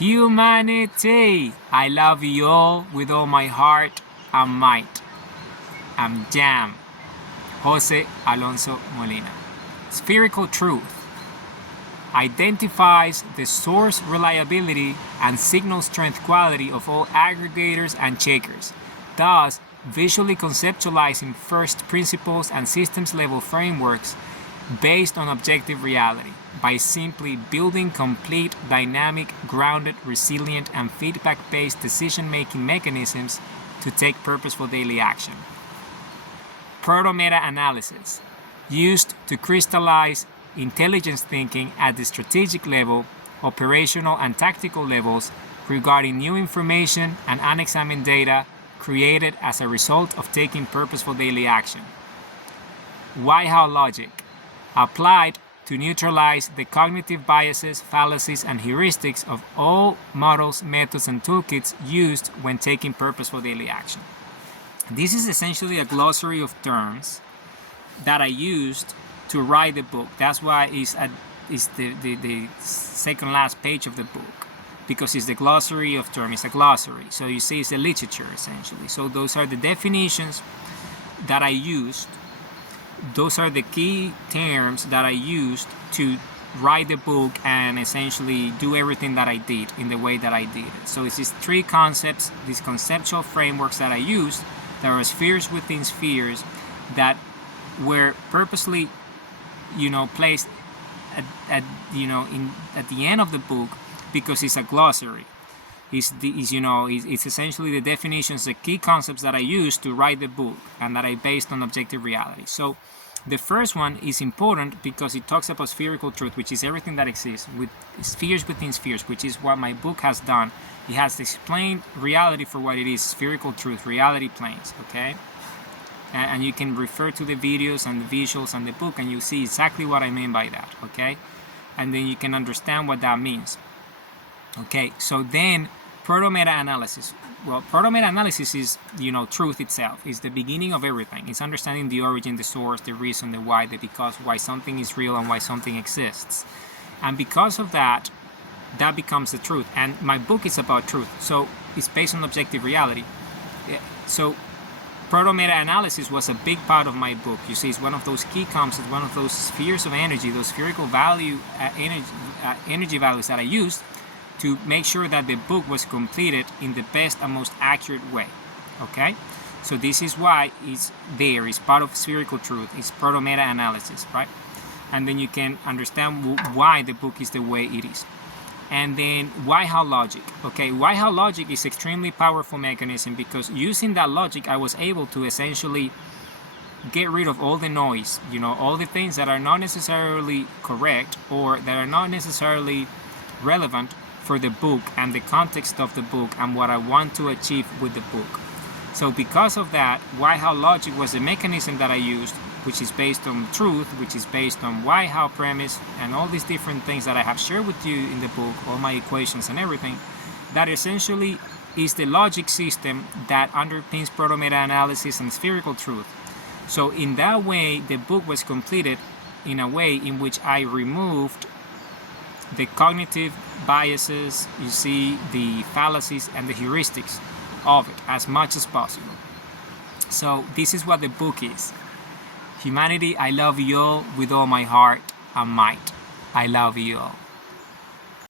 Humanity, I love you all with all my heart and might. I'm Jam, Jose Alonso Molina. Spherical truth identifies the source reliability and signal strength quality of all aggregators and checkers, thus visually conceptualizing first principles and systems level frameworks based on objective reality by simply building complete, dynamic, grounded, resilient, and feedback-based decision-making mechanisms to take purposeful daily action. Proto-meta-analysis, used to crystallize intelligence thinking at the strategic level, operational and tactical levels regarding new information and unexamined data created as a result of taking purposeful daily action. Why-how logic, applied to neutralize the cognitive biases, fallacies, and heuristics of all models, methods, and toolkits used when taking purposeful daily action. This is essentially a glossary of terms that I used to write the book. That's why it's the second last page of the book, because it's the glossary of terms. It's a glossary. So you see it's a literature essentially. So those are the definitions that I used. Those are the key terms that I used to write the book and essentially do everything that I did in the way that I did it. So it's these three concepts, these conceptual frameworks that I used. There are spheres within spheres that were purposely, placed at the end of the book because it's a glossary. It's essentially the definitions, the key concepts that I used to write the book and that I based on objective reality. So the first one is important because it talks about spherical truth, which is everything that exists with spheres within spheres, which is what my book has done. It has explained reality for what it is, spherical truth, reality planes, okay? And you can refer to the videos and the visuals and the book and you see exactly what I mean by that, okay? And then you can understand what that means. Okay, so then proto-meta-analysis. Well, proto-meta-analysis is, truth itself. It's the beginning of everything. It's understanding the origin, the source, the reason, the why, the because, why something is real and why something exists. And because of that, that becomes the truth. And my book is about truth. So it's based on objective reality. So proto-meta-analysis was a big part of my book. You see, it's one of those key concepts, one of those spheres of energy, those spherical value, energy values that I used to make sure that the book was completed in the best and most accurate way, okay? So this is why it's there. It's part of spherical truth. It's proto-meta-analysis, right? And then you can understand why the book is the way it is. And then why-how logic, okay? Why-how logic is extremely powerful mechanism because using that logic, I was able to essentially get rid of all the noise, all the things that are not necessarily correct or that are not necessarily relevant for the book and the context of the book and what I want to achieve with the book. So because of that, why-how logic was the mechanism that I used, which is based on truth, which is based on why-how premise and all these different things that I have shared with you in the book, all my equations and everything, that essentially is the logic system that underpins proto-meta-analysis and spherical truth. So in that way, the book was completed in a way in which I removed the cognitive biases, the fallacies and the heuristics of it as much as possible. So this is what the book is. Humanity, I love you all with all my heart and might. I love you all.